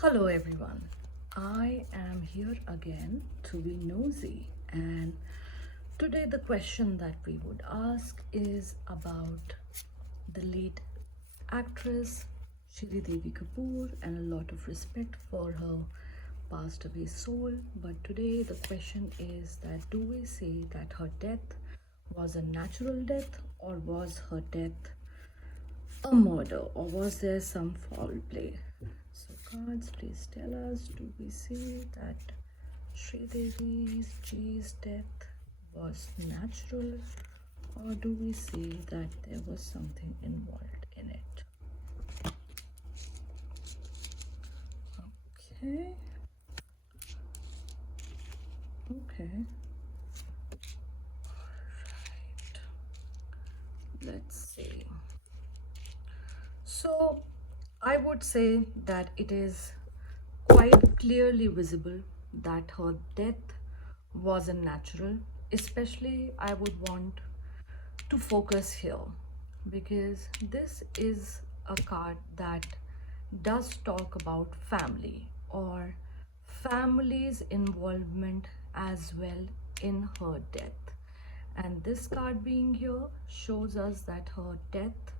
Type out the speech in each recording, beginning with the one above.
Hello everyone, I am here again to be nosy, and today the question that we would ask is about the late actress Shri Devi Kapoor, and a lot of respect for her passed away soul. But today the question is that do we say that her death was a natural death, or was her death a murder, or was there some foul play? So, cards, please tell us, do we say that Sri Devi's G's death was natural, or do we say that there was something involved in it? Okay. Okay. Right. Let's see. So, I would say that it is quite clearly visible that her death wasn't natural. Especially, I would want to focus here because this is a card that does talk about family, or family's involvement as well in her death. And this card being here shows us that her death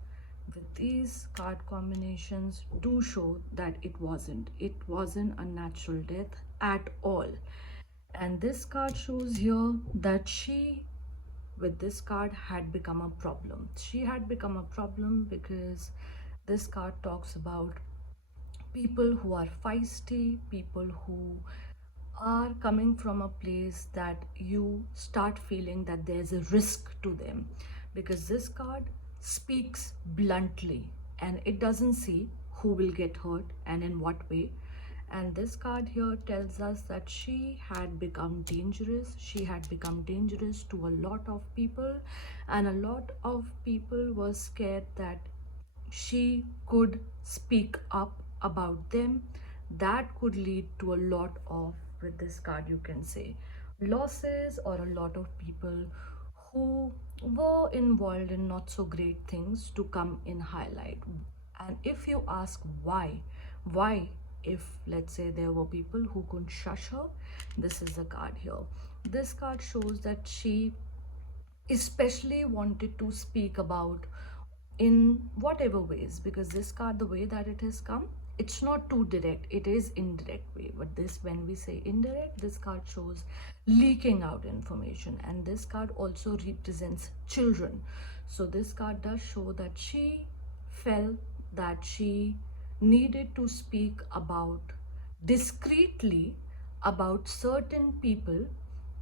with these card combinations do show that it wasn't a natural death at all. And this card shows here that she, with this card, had become a problem. She had become a problem because this card talks about people who are feisty, people who are coming from a place that you start feeling that there's a risk to them, because this card speaks bluntly and it doesn't see who will get hurt and in what way. And this card here tells us that she had become dangerous. She had become dangerous to a lot of people, and a lot of people were scared that she could speak up about them. That could lead to a lot of, with this card you can say, losses, or a lot of people who were involved in not so great things to come in highlight. And if you ask why, if let's say there were people who could shush her, this is the card here. This card shows that she especially wanted to speak about in whatever ways, because this card, the way that it has come, it's not too direct, it is indirect way. But this, when we say indirect, this card shows leaking out information, and this card also represents children. So this card does show that she felt that she needed to speak about discreetly about certain people,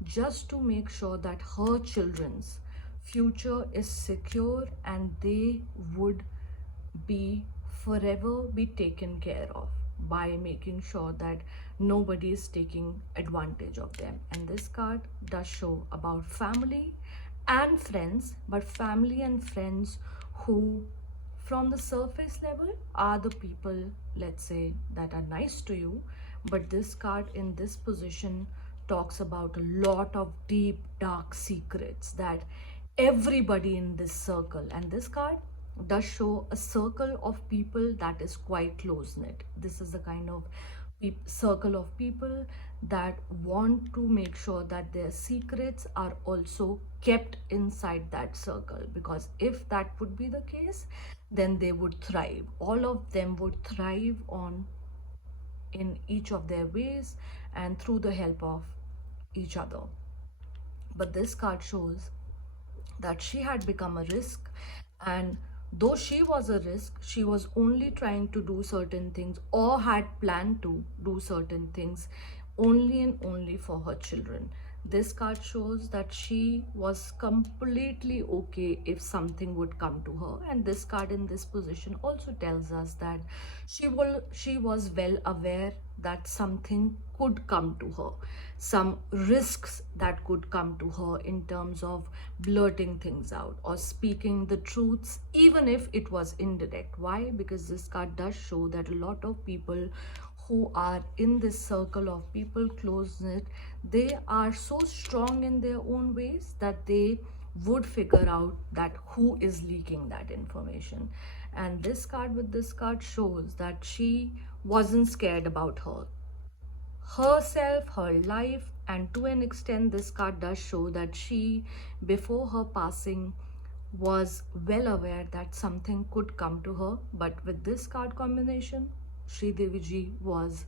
just to make sure that her children's future is secure and they would be forever be taken care of, by making sure that nobody is taking advantage of them. And this card does show about family and friends, but family and friends who from the surface level are the people, let's say, that are nice to you. But this card in this position talks about a lot of deep dark secrets that everybody in this circle, and this card does show a circle of people that is quite close knit. This is the kind of circle of people that want to make sure that their secrets are also kept inside that circle, because if that would be the case, then they would thrive. All of them would thrive on in each of their ways and through the help of each other. But this card shows that she had become a risk, and though she was a risk, she was only trying to do certain things, or had planned to do certain things, only and only for her children. This card shows that she was completely okay if something would come to her. And this card in this position also tells us that she was well aware that something could come to her, some risks that could come to her in terms of blurting things out or speaking the truths, even if it was indirect. Why? Because this card does show that a lot of people who are in this circle of people close knit, they are so strong in their own ways that they would figure out that who is leaking that information. And this card, with this card, shows that she wasn't scared about herself, her life, and to an extent, this card does show that she, before her passing, was well aware that something could come to her. But with this card combination, Sri Devi ji was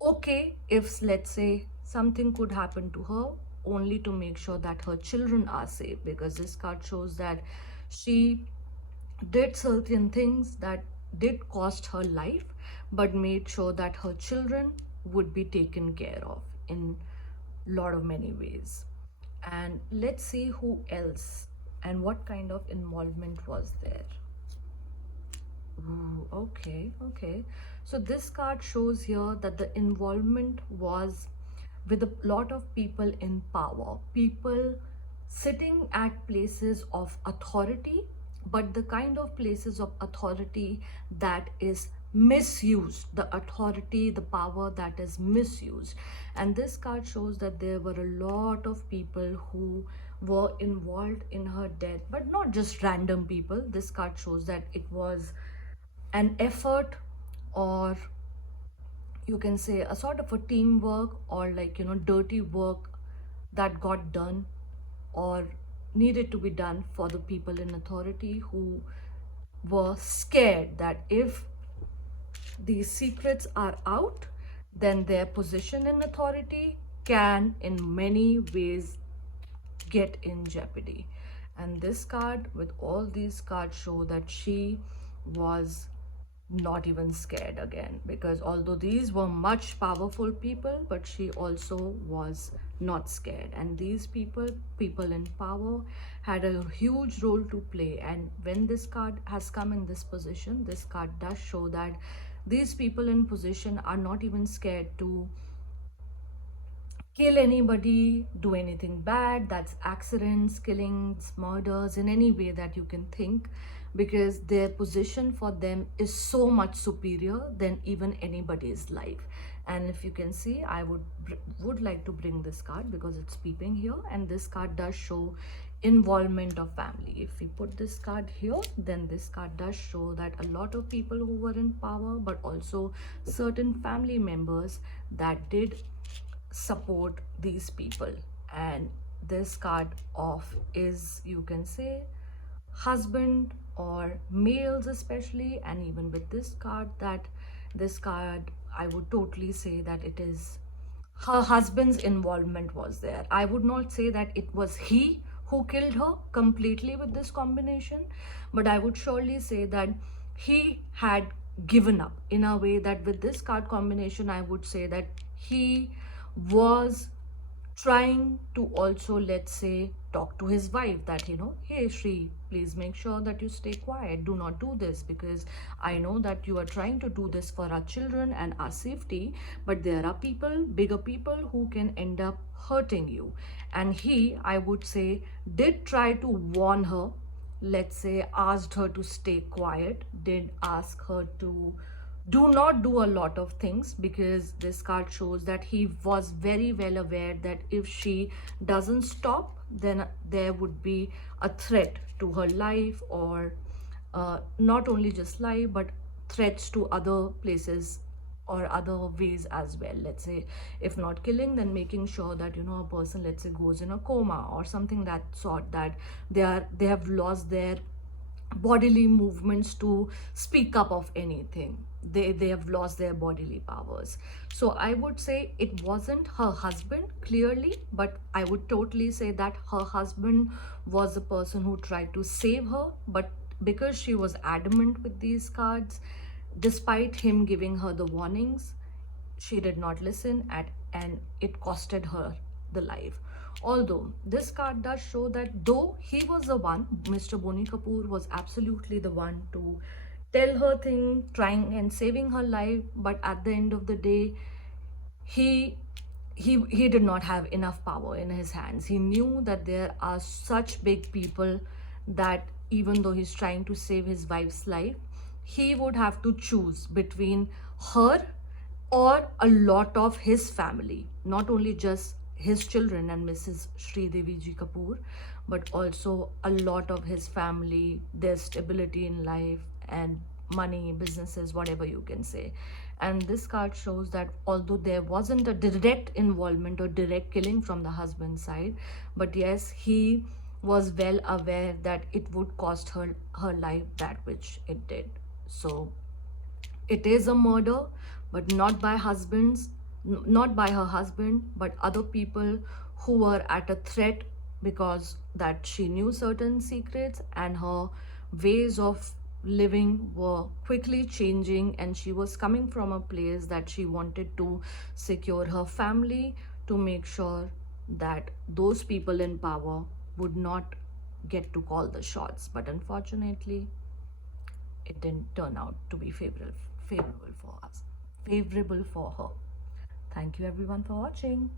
okay if, let's say, something could happen to her, only to make sure that her children are safe, because this card shows that she did certain things that did cost her life, but made sure that her children would be taken care of in lot of many ways. And let's see who else and what kind of involvement was there. Ooh, okay, okay. So this card shows here that the involvement was with a lot of people in power, people sitting at places of authority, but the kind of places of authority that is misused, the authority, the power that is misused. And this card shows that there were a lot of people who were involved in her death, but not just random people. This card shows that it was an effort, or you can say a sort of a teamwork, or like, dirty work that got done or needed to be done for the people in authority who were scared that if these secrets are out, then their position in authority can in many ways get in jeopardy. And this card, with all these cards, show that she was not even scared again, because although these were much powerful people, but she also was not scared. And these people in power, had a huge role to play. And when this card has come in this position, this card does show that these people in position are not even scared to kill anybody, do anything bad, that's accidents, killings, murders, in any way that you can think, because their position for them is so much superior than even anybody's life. And if you can see, I would like to bring this card because it's peeping here, and this card does show involvement of family. If we put this card here, then this card does show that a lot of people who were in power, but also certain family members that did support these people. And this card of is, you can say, husband or males especially. And even with this card, I would totally say that it is her husband's involvement was there. I would not say that it was he who killed her completely with this combination, but I would surely say that he had given up in a way that with this card combination, I would say that he was trying to also, let's say, talk to his wife that, hey Shri, please make sure that you stay quiet, do not do this, because I know that you are trying to do this for our children and our safety, but there are people, bigger people, who can end up hurting you. And he, I would say, did try to warn her, let's say, asked her to stay quiet, did ask her to do not do a lot of things, because this card shows that he was very well aware that if she doesn't stop, then there would be a threat to her life, or not only just life, but threats to other places or other ways as well. Let's say, if not killing, then making sure that, a person, let's say, goes in a coma or something that sort, that they have lost their bodily movements to speak up of anything. They have lost their bodily powers. So I would say it wasn't her husband clearly, but I would totally say that her husband was the person who tried to save her. But because she was adamant with these cards, despite him giving her the warnings, she did not listen, and it costed her the life. Although this card does show that though he was the one, Mr. Boni Kapoor was absolutely the one to tell her thing, trying and saving her life, but at the end of the day, he he did not have enough power in his hands. He knew that there are such big people that even though he's trying to save his wife's life, he would have to choose between her or a lot of his family, not only just his children and Mrs. Sri Devi Ji Kapoor, but also a lot of his family, their stability in life and money, businesses, whatever you can say. And this card shows that although there wasn't a direct involvement or direct killing from the husband's side, but yes, he was well aware that it would cost her life, that which it did. So it is a murder, but not by not by her husband, but other people who were at a threat, because that she knew certain secrets and her ways of living were quickly changing, and she was coming from a place that she wanted to secure her family, to make sure that those people in power would not get to call the shots. But unfortunately, it didn't turn out to be favorable for us, favorable for her. Thank you everyone for watching.